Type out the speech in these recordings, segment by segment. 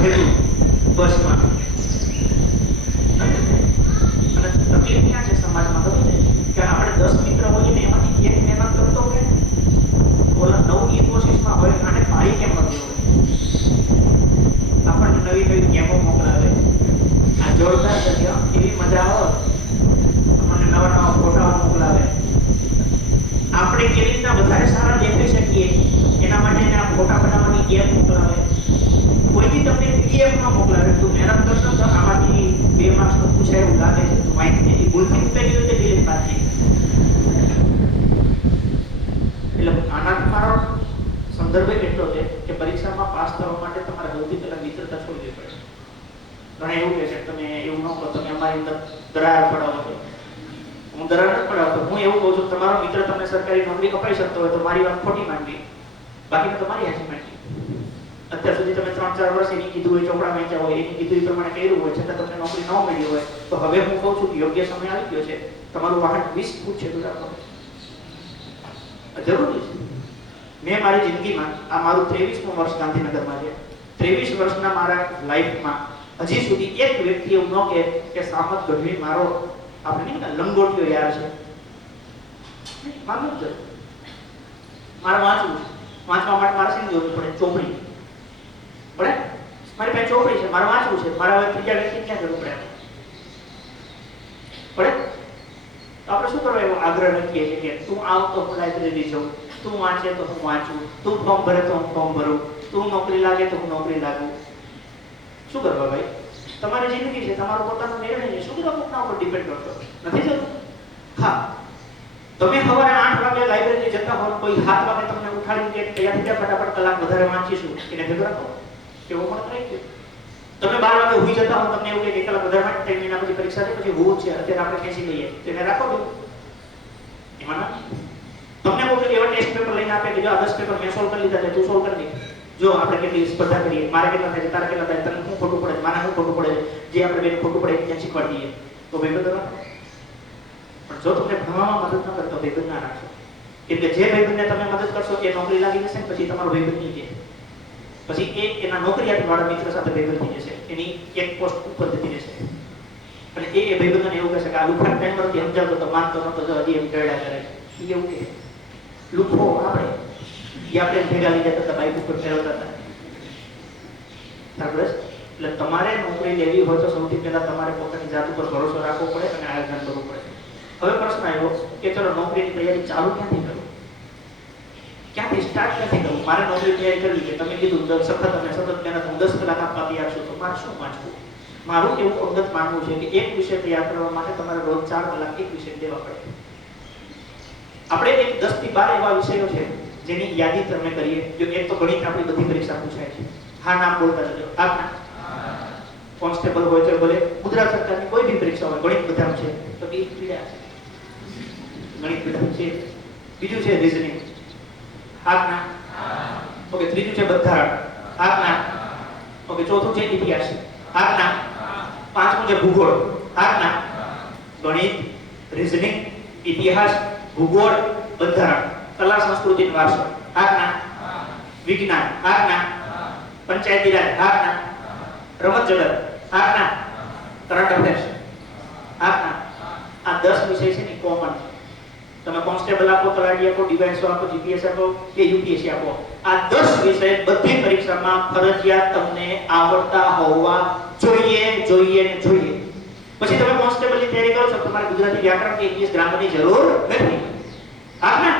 ભેગું બસમાં અને તકલીફ ક્યાં છે સમાજમાં? ખબર આપણે દસ મિત્ર હોઈએ ને એમાંથી એક મહેનત કરતો કે ઓલા નવ એ કોશિશમાં હોય આને પાડી કેમ નથી આપણને નવી નવી ગેમો મોકલે પૂછાય લાગે છે. તો માહિતી એની ભૂલથી કેવી રીતે ડિલીટ પાછી એટલે આના મારો સંદર્ભ એટલો છે કે પરીક્ષામાં પાસ કરવા માટે તમારે સૌથી પહેલાં મિત્રતા છોડવી પડશે ઘણા એવું કહે છે, તમે એવું ન કહો, તમે અમારી અંદર દરાર પડાવો છો. હું દરાર નથી પડાવતો. હું એવું કહું છું, તમારો મિત્ર તમને સરકારી નોકરી અપાઈ શકતો હોય તો મારી વાત ખોટી માંડવી બાકી તમારી હાજરી માંડવી અત્યાર સુધી તમે ત્રણ ચાર વર્ષ એની કીધું હોય, ચોપડા વેચ્યા હોય, એની કીધું એ પ્રમાણે કર્યું હોય, છતાં તમને નોકરી ન મળી હોય, તો હવે હું કહું છું કે યોગ્ય સમય આવી ગયો છે. તમારું વાહન વીસ ફૂટ છે, તો જરૂરી છે. મેં મારી જિંદગીમાં આ મારું ત્રેવીસમું વર્ષ ગાંધીનગરમાં છે. ત્રેવીસ વર્ષના મારા લાઈફમાં હજી સુધી એક વ્યક્તિ એવું ન કહે કે સામત ગઢવી મારો, આપણે નહીં લંગોટીઓ યાર છે. માનવું જ મારે વાંચવું વાંચવા માટે મારે શેની જરૂર પડે? ચોપડી. પડે? મારી પાસે ચોપડી છે, મારે વાંચવું છે. મારા હવે ત્રીજા વ્યક્તિ ક્યાં જરૂર પડે? પડે? તો આપણે શું કરવા એવો આગ્રહ રાખીએ છીએ કે તું આવ તો હું લાઇબ્રેરી જાઉં. તું વાંચે તો હું વાંચું. તું ફોર્મ ભરે તો હું ફોર્મ ભરું. તું નોકરી લાગે તો હું નોકરી લાગું. શું કરવા ભાઈ? તમારી જિંદગી છે, તમારો પોતાનો નિર્ણય છે. શું કરવા પોતાના ઉપર ડિપેન્ડ કરતો? નથી જરૂર હા. તમે સવારે આઠ વાગે લાઇબ્રેરી જતા હો કોઈ હાથ વાગે તમને ઉઠાડીને કે તૈયાર થઈ ગયા ફટાફટ કલાક વધારે વાંચીશું. એને ભેગો રાખો. એવો પણ થાય છે? તમે બાર વાગે ઊભી જતા હો તમને એવું કે એક કલાક વધારે વાંચ ત્રણ મહિના પછી પરીક્ષા છે, પછી હોવું છે, અત્યારે આપણે ખેંચી લઈએ. તેને રાખો દો એમાં ના. તમને કોઈ એવા ટેસ્ટ પેપર લઈને આપે કે જો આ દસ પેપર મેં સોલ્વ કરી લીધા છે, તું સોલ્વ કરી દે. જો આપણે કેટલી સ્પર્ધા કરીએ, મારે કેટલા થાય તારે કેટલા થાય તને શું ખોટું પડે મારે શું ખોટું પડે જે આપણે બેન ખોટું પડે ત્યાં શીખવાડી દઈએ તો ભેગો તો પણ જો તમને ભણવામાં મદદ ન કરતો ભેગો ના રાખશો કેમ કે જે ભાઈબંધને તમે મદદ કરશો, એ નોકરી લાગી જશે પછી તમારો ભાઈબંધ નહીં છે પછી એ એના નોકરિયાત વાળા મિત્ર સાથે ભેગો થઈ જશે એની એક પોસ્ટ ઉપર જતી રહેશે અને એ એ ભાઈબંધને એવું કહેશે કે આ લુખાણ ટાઈમરથી સમજાવતો તો માનતો નતો તો હજી એમ ડરડા કરે એ એવું કે લુખો આપણે. એ આપણે ભેગા લઈ જતા હતા બાઇક ઉપર ફેરવતા હતા. બરાબર એટલે તમારે નોકરી લેવી હોય તો સૌથી પહેલા તમારે પોતાની જાત ઉપર ભરોસો રાખવો પડે અને આયોજન કરવું પડે. હવે પ્રશ્ન આવ્યો કે ચલો નોકરીની તૈયારી ચાલુ ક્યાંથી કરું? ક્યાંથી સ્ટાર્ટ નથી કરવું મારે નોકરી તૈયારી કરવી છે. તમે કીધું દસ સખત અને સતત મહેનત. હું દસ કલાક આપવા તૈયાર છું. તો મારે શું વાંચવું? મારું એવું અંગત માનવું છે કે એક વિષય તૈયાર કરવા માટે તમારે રોજ ચાર કલાક એક વિષય દેવા પડે. આપણે એક દસથી બાર એવા વિષયો છે જેની યાદી તમે કરીએ. જો એક તો ગણિત આપણી બધી પરીક્ષા પૂછાય છે. હા નામ બોલતા જજો. આ કોન્સ્ટેબલ હોય છે ભલે. ગુજરાત સરકારની કોઈ બી પરીક્ષા હોય, ગણિત બધા છે. તો એ પીડા છે. ગણિત બધા છે. બીજું છે રીઝનિંગ ના ઓકે, ત્રીજું છે બંધારણ. આજ્ઞા ઓકે, ચોથું છે ઇતિહાસ. આજ્ઞા પાંચમું છે ભૂગોળ. આજ્ઞા ગણિત રીઝનિંગ ઇતિહાસ, ભૂગોળ, બંધારણ. કલા, સંસ્કૃતિ વારસો. આજ્ઞા વિજ્ઞાન. આજ્ઞા પંચાયતી રાજ. આજ્ઞા રમત જગત. આજ્ઞા કરંટ અફેર્સ આજ્ઞા આ દસ વિષય છે ને કોમન તમે કોન્સ્ટેબલ આપો, તલાટી આપો ડીવાયએસઓ આપો, જીપીએસ આપો કે યુપીએસસી આપો, આ દસ વિષય બધી પરીક્ષામાં ફરજિયાત તમને આવડતા હોવા જોઈએ જોઈએ ને જોઈએ. પછી તમે કોન્સ્ટેબલની તૈયારી કરો છો, તમારે ગુજરાતી વ્યાકરણ કે ઇંગ્લિશ ગ્રામરની જરૂર નથી. હા ને?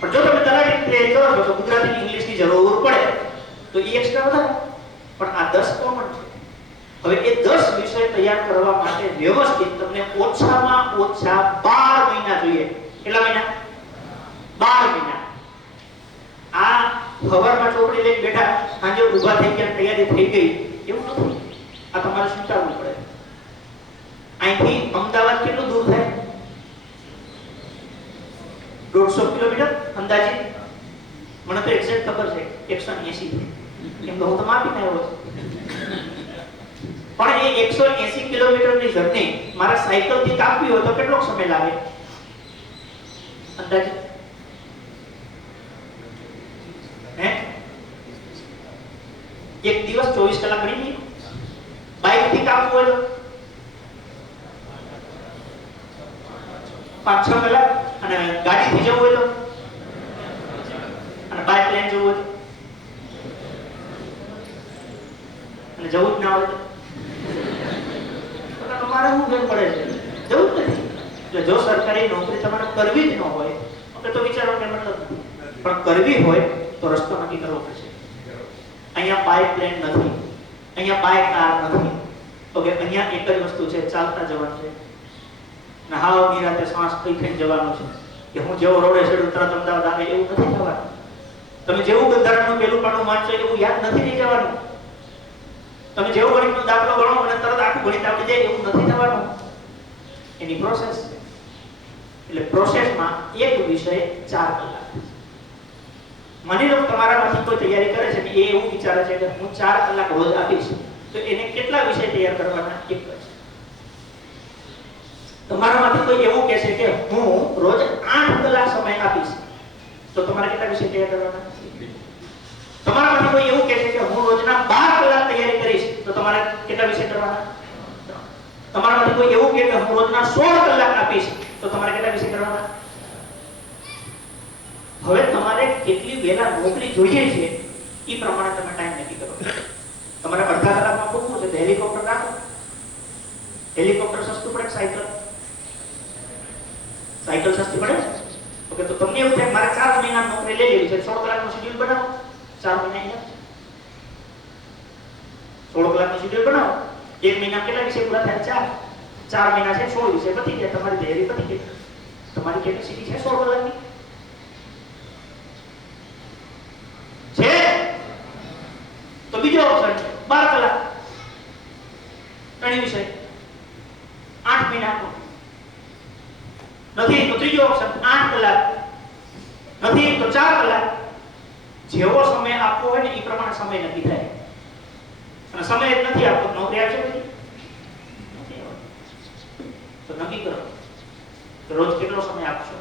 પણ જો તમે તલાટીની તૈયારી કરો છો, તો ગુજરાતી ઇંગ્લિશની જરૂર પડે. તો એ એક્સ્ટ્રા વધારે. પણ આ 10 કોમન છે. હવે એ 10 વિષય તૈયાર કરવા માટે વ્યવસ્થિત તમને ઓછામાં ઓછા 12 મહિના જોઈએ કેટલા મહિના? બાર મહિના. આ સવારમાં ચોપડી લઈને બેઠા સાંજે ઊભા થઈ ગયા, તૈયારી થઈ ગઈ. એવું નથી આ તમારે સમજાવવું પડે. અહીંથી અમદાવાદ કેટલું દૂર થાય? દોઢસો કિલોમીટર? અંદાજે? મને તો એક્ઝેક્ટ ખબર છે, એકસો એસી એમ તો હું તો માપીને આવ્યો છું. પણ એ એકસો એસી કિલોમીટરની જર્ની મારા સાયકલથી કાપવી હોય તો કેટલો સમય લાગે? અંદાજે? હે? એક દિવસ ચોવીસ કલાક ગણી બાઈકથી કામ હોય? તો પાંચ છ કલાક? અને ગાડીથી જવું હોય તો? અને બાય પ્લેન જવું હોય અને જવું જ ના હોય તો? તમારે શું ફેર પડે છે? એટલે જો સરકારી નોકરી તમારે કરવી જ ન હોય, તો તો વિચારો કે મતલબ પણ કરવી હોય તો રસ્તો નક્કી કરવો પડશે. અહીંયા બાય પ્લેન નથી, અહીંયા બાય કાર નથી. ઓકે, અહીંયા એક જ વસ્તુ છે, ચાલતા જવાનું છે. ને નિરાતે શ્વાસ થઈ થઈ જવાનું છે. કે હું જેવો રોડે ચડું, તરત અમદાવાદ આવે, એવું નથી થવાનું. તમે જેવું બંધારણનું પેલું પાનું વાંચો એવું યાદ નથી થઈ જવાનું. તમે જેવો ગણિતનો દાખલો ગણો અને તરત આખું ગણિત આવડી જાય એવું નથી થવાનું. એની પ્રોસેસ એટલે પ્રોસેસમાં એક વિષય ચાર કલાક. માની લો તમારામાંથી કોઈ તૈયારી કરે છે કે એ એવું વિચારે છે કે હું ચાર કલાક રોજ આપીશ, તો એને કેટલા વિષય તૈયાર કરવાના? એક જ. તમારામાંથી કોઈ એવું કહે કે હું રોજ આઠ કલાક સમય આપીશ, તો તમારે કેટલા વિષય તૈયાર કરવાના? તમારામાંથી કોઈ એવું કહે છે કે હું રોજના બાર કલાક તૈયારી કરીશ, તો તમારે કેટલા વિષય કરવાના? તમારામાંથી કોઈ એવું કહે કે હું રોજના સોળ કલાક આપીશ તો તમારે કેટલા વિશે કરવાના? હવે તમારે કેટલી વહેલા નોકરી જોઈએ છે એ પ્રમાણે તમે ટાઈમ નક્કી કરો. તમારે અડધા કલાકમાં પૂરવું છે તો હેલિકોપ્ટર રાખો હેલિકોપ્ટર સસ્તું પડે સાયકલ? સાયકલ સસ્તી પડે? ઓકે, તો તમને એવું થાય મારે ચાર મહિના નોકરી લઈ લેવી છે સોળ કલાકનું શેડ્યુલ બનાવો. ચાર મહિના સોળ કલાકનું શેડ્યુલ બનાવો. એક મહિના કેટલા વિષય પૂરા થાય? ચાર. ચાર મહિના છે, સોળ વિષય પતી ગયા, તમારી તૈયારી પતી ગઈ. તમારી કેપેસિટી છે સોળ કલાકની? છે? તો બીજો ઓપ્શન છે બાર કલાક. ત્રણ વિષય. આઠ મહિના નથી, તો ત્રીજો ઓપ્શન આઠ કલાક. નથી, તો ચાર કલાક. જેવો સમય આપવો હોય ને, એ પ્રમાણે સમય નક્કી થાય. અને સમય નથી આપતો, નોકરી આપશે પછી નથી આવતો. તો નક્કી કરો. કે રોજ કેટલો સમય આપશો?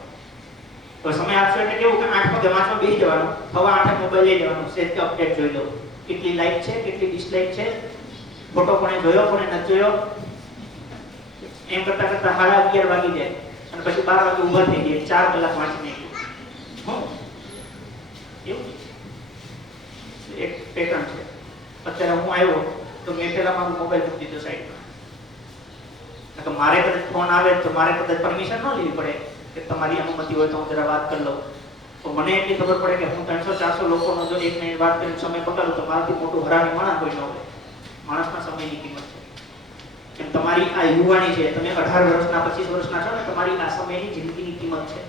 તો સમય આપશો એટલે કેવું કે આઠ વાગે વાંચવા બેસી જવાનું, હવા આઠ મોબાઈલ લઈ લેવાનો સેજ અપડેટ જોઈ લો. કેટલી લાઈક છે, કેટલી ડિસલાઈક છે? ફોટો કોણે જોયો, કોણે નથી જોયો? એમ કરતા કરતા સાડા અગિયાર વાગી જાય અને પછી બાર વાગે ઊભા થઈ ગયા ચાર કલાક વાંચી નાખ્યું હં? એવું? એક પેટર્ન છે. અત્યારે હું આવ્યો તો મેં પહેલા મારો મોબાઈલ મૂકી દીધો સાઈડમાં કે મારે કદાચ ફોન આવે તો મારે કદાચ પરમિશન ન લેવી પડે કે તમારી અનુમતિ હોય તો હું જરા વાત કરી લઉં. તો મને એટલી ખબર પડે કે હું ત્રણસો ચારસો લોકોનો જો એક મિનિટ વાત કરીને સમય પકડું તો મારાથી મોટું હરામી માણસ કોઈ ન હોય. માણસના સમયની કિંમત છે. કેમ તમારી આ યુવાની છે, તમે અઢાર વર્ષના, પચીસ વર્ષના છો ને, તમારી આ સમયની જિંદગીની કિંમત છે.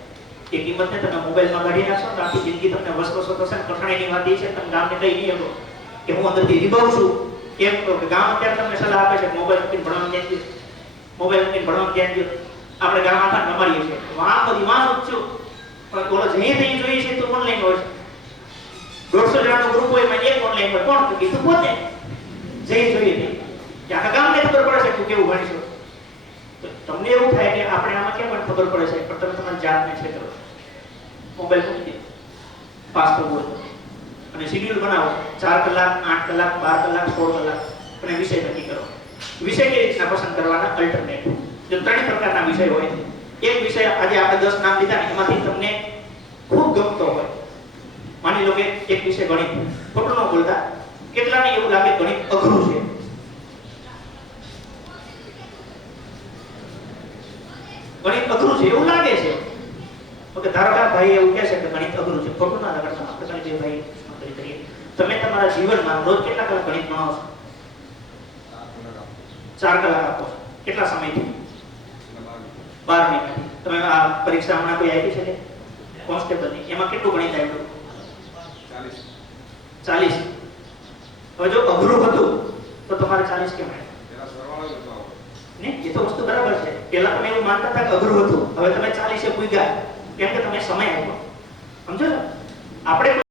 એ કિંમતને તમે મોબાઈલમાં કાઢી નાખશો તો આખી જિંદગી તમને વસવસો થશે ને, કઠણાઈની વાત છે તમે ગામને કહી નહીં કે હું અંદરથી રીબાવું છું. કેમ ગામ અત્યારે તમને સલાહ આપે છે મોબાઈલ ભણવાનું મોબાઈલ મૂકીને ભણવાનું ધ્યાન દો આપણે ગામ આખા નમારીએ છીએ. વાહ બધી વાહ જ છું. પણ ઓલો જઈએ તઈ જોઈએ છે તો ઓનલાઈન હોય દોઢસો જણાનો ગ્રુપ હોય એમાં એક ઓનલાઈન હોય. કોણ તો તું પોતે. જઈ જોઈએ. નહીં કે આખા ગામને ખબર પડે છે તું કેવું ભણીશું. તમને એવું થાય કે આપણે આમાં કેમ પણ ખબર પડે છે? પણ તમે તમારી જાતને છે કરો મોબાઈલ મૂકી દો. પાસ થવું અને શેડ્યુલ બનાવો. ચાર કલાક, આઠ કલાક, બાર કલાક, સોળ કલાક. અને વિષય નક્કી કરો. વિષય રીતના પસંદ કરવાના અલ્ટરનેટ જો ત્રણ પ્રકારના વિષય હોય, એક વિષય આજે આપણે દસ નામ લીધા એમાંથી તમને ખૂબ ગમતો હોય. માની લો કે એક વિષય ગણિત. ખોટું ન બોલતા. કેટલાને એવું લાગે ગણિત અઘરું છે? ગણિત અઘરું છે, એવું લાગે છે. ઓકે, ધારો ભાઈ એવું કહે છે કે ગણિત અઘરું છે. ખોટું ના લાગે ભાઈ કરીએ. તમે તમારા જીવનમાં રોજ કેટલા કલાક ગણિત ભણાવો ચાર કલાક આપો. કેટલા કેટલા સમયથી બાર મહિનાથી તમે આ પરીક્ષા હમણાં કોઈ આપી છે કે? કોન્સ્ટેબલની એમાં કેટલું ગણિત આવ્યું ચાલીસ. હવે જો અઘરું હતું, તો તમારે ચાલીસ કેમ આવ્યું ને? એ તો વસ્તુ બરાબર છે. પહેલા તમે એવું માનતા હતા કે અઘરું હતું. હવે તમે ચાલીસે પૂગ્યા કેમ કે તમે સમય આપ્યો. સમજો ને? આપણે